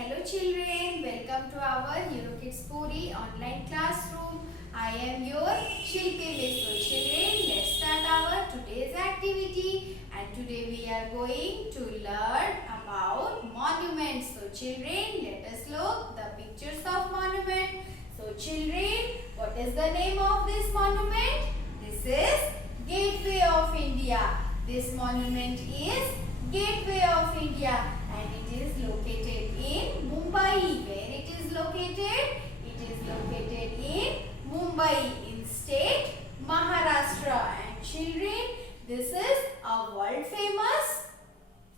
Hello children, welcome to our Eurokids Puri online classroom. I am your Shilpi Miss. So children, let's start our today's activity. And today we are going to learn about monuments. So children, let us look the pictures of monument. So children, what is the name of this monument? This is Gateway of India. This monument is Gateway of India and it is located in Mumbai. Where it is located? It is located in Mumbai in state Maharashtra. And children, this is a world famous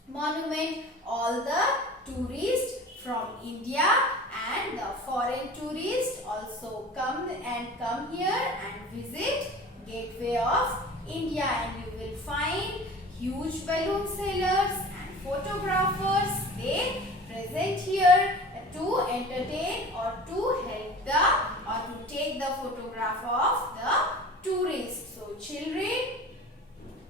monument. All the tourists from India and the foreign tourists also come here and visit Gateway of India, and you will find huge balloon sailors and photographers. They present here to entertain or to help to take the photograph of the tourists. So children,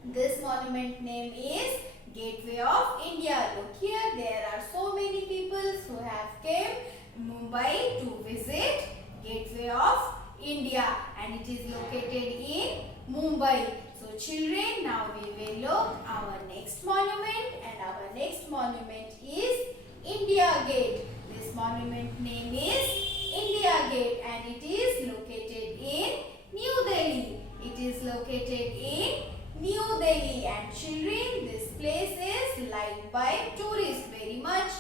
this monument name is Gateway of India. Look here, there are so many people who have came Mumbai to visit Gateway of India, and it is located in Mumbai. So children, now we will look our next monument, and our next monument is India Gate. This monument name is India Gate and it is located in New Delhi. It is located in New Delhi, and children, this place is liked by tourists very much,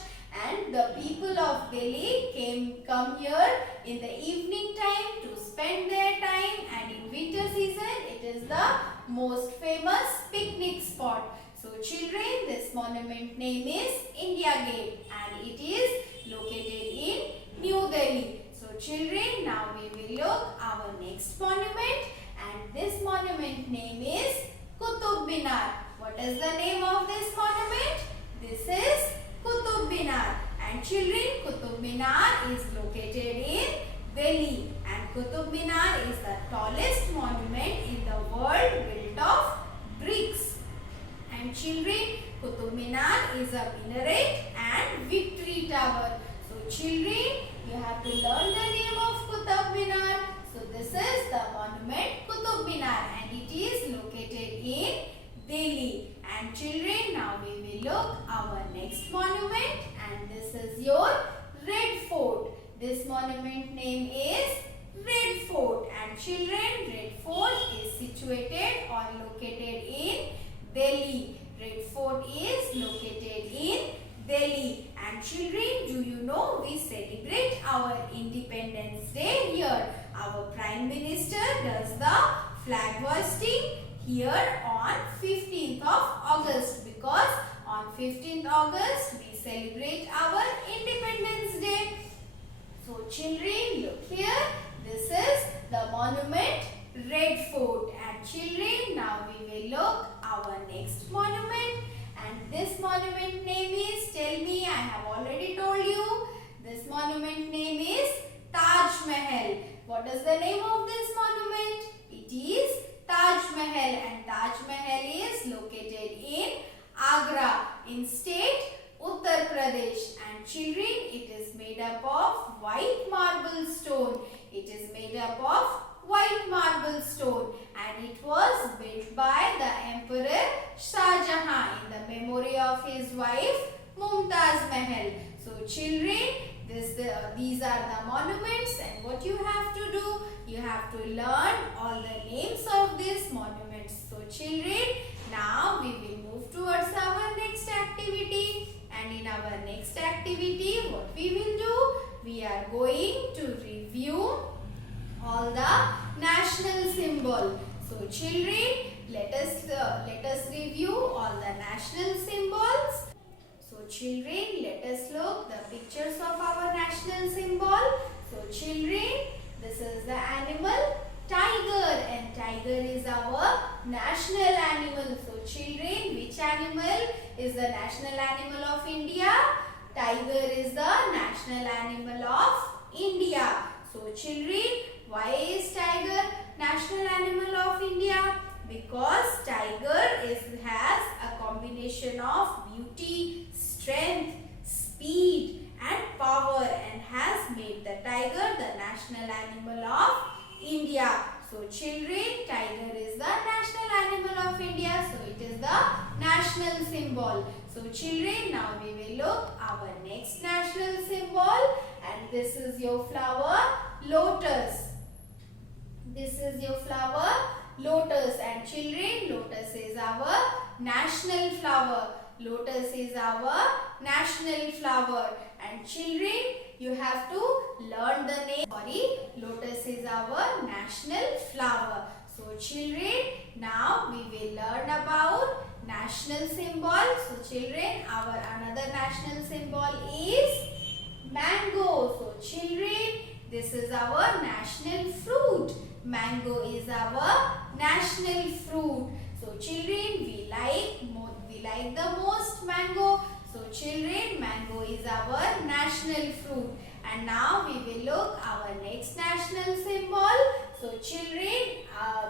and the people of Delhi come here in the evening time to spend their time, and in winter season it is the most famous picnic spot. So children, this monument name is India Gate and it is located in New Delhi. So children, now we will look our next monument, and this monument name is Qutub Minar. What is the name of this monument? This is Qutub Minar, and children, Qutub Minar is located in Delhi, and Qutub Minar is the tallest monument in the world built of bricks. And children, Qutub Minar is a minaret and victory tower. So children, you have to learn the name of Qutub Minar. So this is the monument Qutub Minar and it is located in Delhi. And children, now we will look our next monument, and this is your Red Fort. This monument name is Red Fort, and children, Red Fort is situated or located in Delhi. Red Fort is located in Delhi. And children, do you know we celebrate our Independence Day here? Our Prime Minister does the flag hoisting here on 15th of August, because on 15th August we celebrate our Independence Day. So children, look here, this is the monument Red Fort, and children, now we will look our next monument, and this monument name is, tell me, I have already told you, this monument name is Taj Mahal. What is the name of this monument? It is Taj Mahal, and Taj Mahal is located in Agra in state Uttar Pradesh, and children, it is made up of white marble stone. It is made up of white marble stone, and it was built by the Emperor Shah Jahan in the memory of his wife Mumtaz Mahal. So children, these are the monuments, and what you have to do, you have to learn all the names of these monuments. So children, now we will move towards our next activity, and in our next activity what we will do, we are going to review all the national symbol. So children, let us review all the national symbols. So children, let us look the pictures of our national symbol. So children, this is the animal tiger, and tiger is our national animal. So children, which animal is the national animal of India? Tiger is the national animal of India. So children, why is tiger national animal of India? Because tiger has a combination of beauty, strength, speed and power. national animal of India. So children, tiger is the national animal of India. So it is the national symbol. So children, now we will look our next national symbol, and this is your flower lotus. This is your flower lotus, and children, lotus is our national flower. Lotus is our national flower, and children, you have to learn the name. Lotus is our national flower. So children, now we will learn about national symbol. So children, our another national symbol is mango. So children, this is our national fruit. Mango is our national fruit. So children, we like the most mango. So children, mango is our national fruit. And now we will look our next national symbol. So children,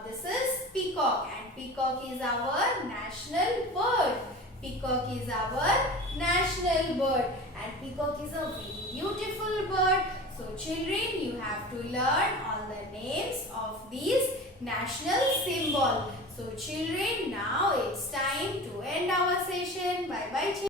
this is peacock, and peacock is our national bird. Peacock is our national bird, and peacock is a very beautiful bird. So children, you have to learn all the names of these national symbols. So children, now it's time to end our session. Bye bye.